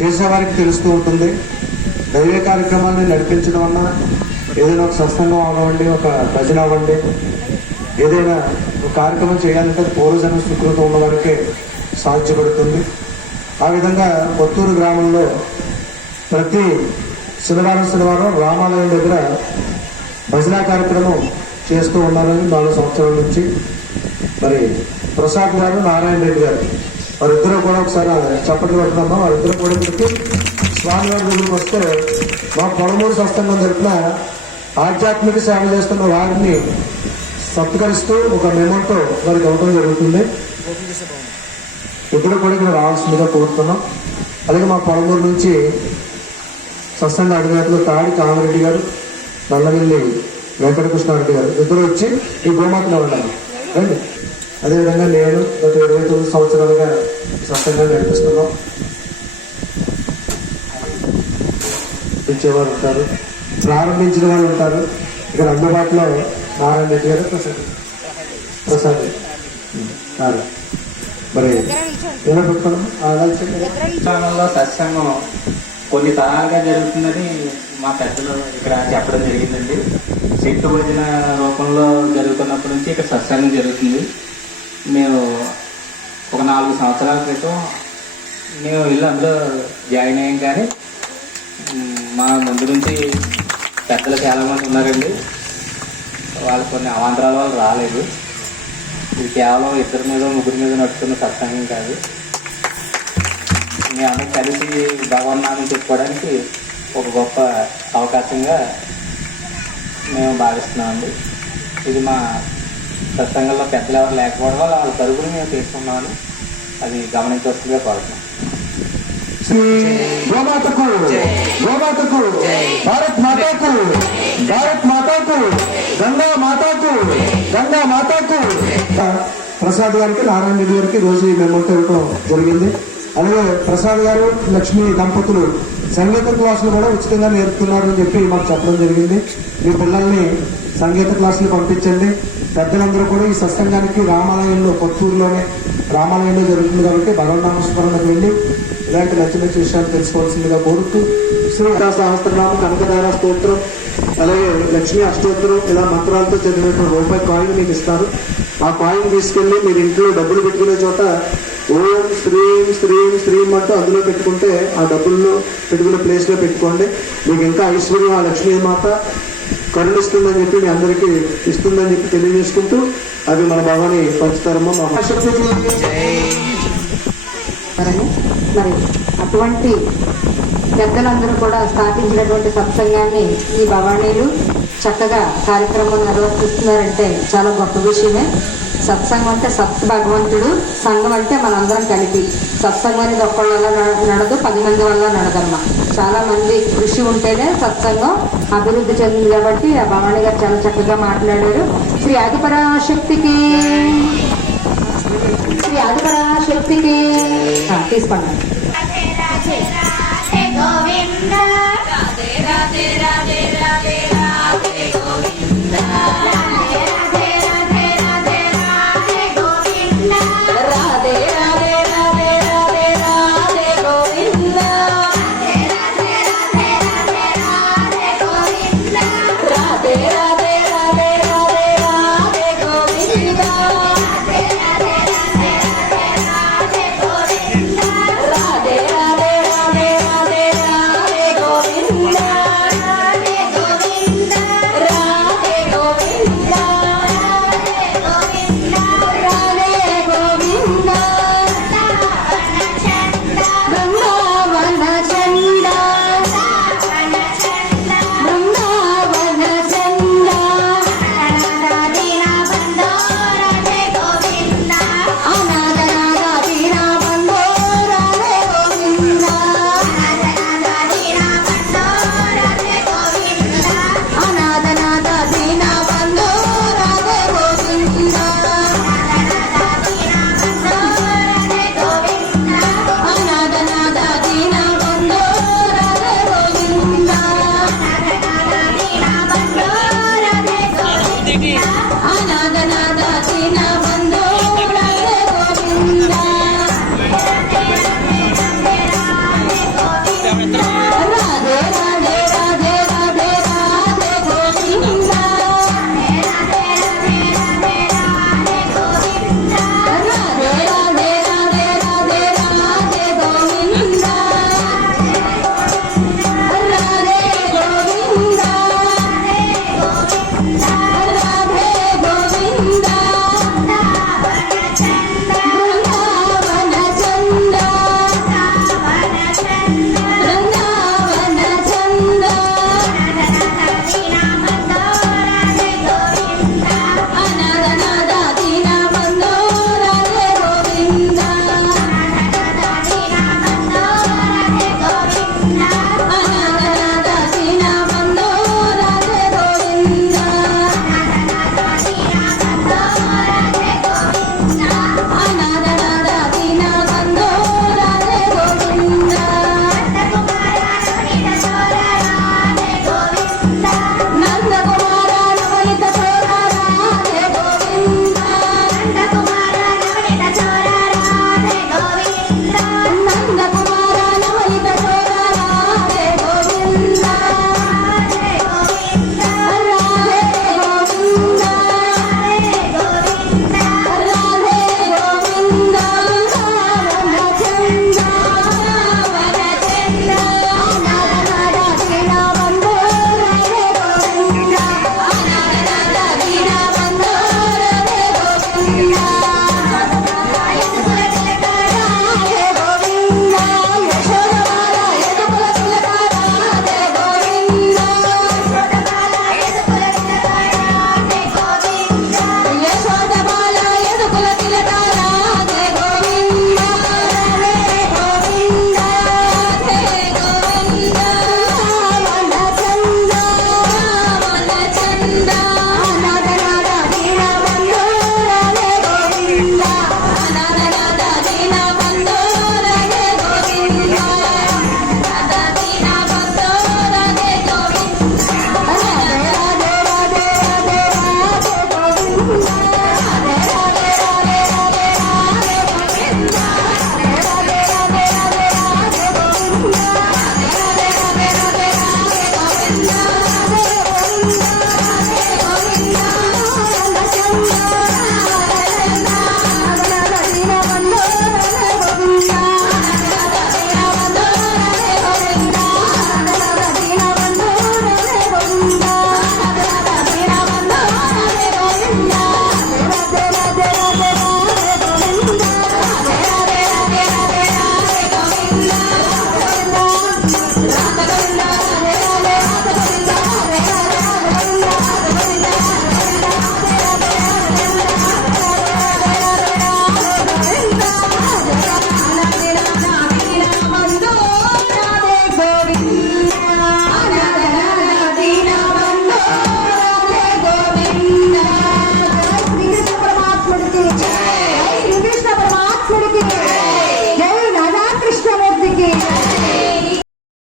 చేసేవారికి తెలుస్తూ ఉంటుంది. దైవ కార్యక్రమాన్ని నడిపించడం అన్నా ఏదైనా ఒక సత్సంగం అవ్వండి ఒక భజన అవ్వండి ఏదైనా ఒక కార్యక్రమం చేయాలంటే పూర్వజన పూర్వజన్మ సుకృతం ఉన్న సాధ్యపడుతుంది. ఆ విధంగా కొత్తూరు గ్రామంలో ప్రతి శనివారం శనివారం రామాలయం దగ్గర భజన కార్యక్రమం చేస్తూ ఉన్నారని నాలుగు సంవత్సరాల నుంచి. మరి ప్రసాద్ గారు నారాయణ రెడ్డి గారు వారిద్దరూ కూడా ఒకసారి చప్పట్లు పెట్టుకున్నామా వారిద్దరూ కూడా స్వామి స్వామివారి దగ్గరికి వస్తే మా పొలమూరు సత్సంగం జరిపిన ఆధ్యాత్మిక సేవ చేస్తున్న వారిని సత్కరిస్తూ ఒక మెమోతో వారికి ఇవ్వడం జరుగుతుంది. ఇద్దరు కూడా ఇక్కడ రావాల్సిందిగా కోరుతున్నాం. అలాగే మా పొలమూరు నుంచి సత్సంగ అడిగినట్లు తాడి కామరెడ్డి గారు నల్లవెల్లి వెంకటకృష్ణారెడ్డి గారు ఇద్దరు వచ్చి ఈ గోమాతలో ఉండాలి రండి. అదేవిధంగా నేను గత ఇరవై తొమ్మిది సంవత్సరాలుగా ఈ సత్సంగాన్ని నడిపిస్తున్నాం. ఇచ్చేవారు ఉంటారు. ప్రారంభించిన వాళ్ళు ఉంటారు. ఇక్కడ అందుబాటులో నారాయణ రెడ్డి గారు ప్రసాద్. ప్రసాద్. ఉం. మరి ఎలా పెట్టుకున్నాం సత్సంగం కొన్ని తరాలుగా జరుగుతుందని మా పెద్దలు ఇక్కడ చెప్పడం జరిగిందండి. చెట్టు వచ్చిన రూపంలో జరుగుతున్నప్పటి నుంచి ఇక్కడ సత్సంగం జరుగుతుంది. మేము ఒక నాలుగు సంవత్సరాల క్రితం మేము వెళ్ళి అందులో జాయిన్ అయ్యాం కానీ మా ముందు నుంచి పెద్దలు చాలామంది ఉన్నారండి. వాళ్ళు కొన్ని అవాంతరాల వాళ్ళు రాలేదు. ఇది కేవలం ఇద్దరి మీద ముగ్గురి మీద నడుస్తున్న సత్సంగం కాదు. మేము అందరం కలిసి భగవన్నామం చెప్పుకోవడానికి ఒక గొప్ప అవకాశంగా మేము భావిస్తున్నామండి. ఇది మా సత్సంగంలో పెద్దలు ఎవరు లేకపోవడం వల్ల వాళ్ళ పరుగులు మేము తీసుకున్నామని అది గమనించవలసిందిగా కోరుతున్నాం. గోమాతకు గోమాతకు భారత్ మాతాకు భారత్ మాతాకు గంగా మాతాకు గంగా మాతాకు ప్రసాద్ గారికి నారాయణ రెడ్డి గారికి రోజు ఈ మెమో ఇవ్వడం జరిగింది. అలాగే ప్రసాద్ గారు లక్ష్మి దంపతులు సంగీత క్లాసులు కూడా ఉచితంగా నేర్పుతున్నారని చెప్పి మాకు చెప్పడం జరిగింది. మీ పిల్లల్ని సంగీత క్లాసులు పంపించండి. పెద్దలందరూ కూడా ఈ సత్సంగానికి రామాలయంలో కొత్తూరులోనే రామాలయంలో జరుగుతుంది కాబట్టి భగవన్నామస్మరణకు వెళ్ళి ఇలాంటి నచ్చిన విషయాలు తెలుసుకోవాల్సిందిగా కోరుతూ శ్రీ లలితా సహస్రనామ కనకదార స్తోత్రం అలాగే లక్ష్మీ అష్టోత్తరం ఇలా మంత్రాలతో చదివినటువంటి రూపాయి కాయిన్ మీకు ఇస్తారు. ఆ కాయిన్ తీసుకెళ్ళి మీరు ఇంట్లో డబ్బులు పెట్టుకునే చోట ఓం శ్రీం శ్రీం శ్రీం అంటూ అందులో పెట్టుకుంటే ఆ డబ్బుల్లో పెట్టుకునే ప్లేస్లో పెట్టుకోండి. మీకు ఇంకా ఐశ్వర్యం ఆ లక్ష్మీ మాత కరుణిస్తుందని చెప్పి మీ అందరికీ ఇస్తుందని చెప్పి తెలియజేసుకుంటూ అవి మన భవాని పంచుతారమ్మా మా మరి అటువంటి పెద్దలందరూ కూడా స్థాపించినటువంటి సత్సంగాన్ని ఈ భవానీలు చక్కగా కార్యక్రమం నిర్వర్తిస్తున్నారంటే చాలా గొప్ప విషయమే. సత్సంగం అంటే సత్ భగవంతుడు సంఘం అంటే మనందరం కలిపి. సత్సంగం అనేది ఒక్కళ్ళ వల్ల నడ- నడదు పది మంది వల్ల నడదమ్మా చాలా మంది కృషి ఉంటేనే సత్సంగం అభివృద్ధి చెందింది కాబట్టి ఆ భవాని గారు చాలా చక్కగా మాట్లాడారు. శ్రీ ఆదిపరాశక్తికి. శ్రీ ఆదిపరాశక్తికి. ఆ, తీసుకోండి.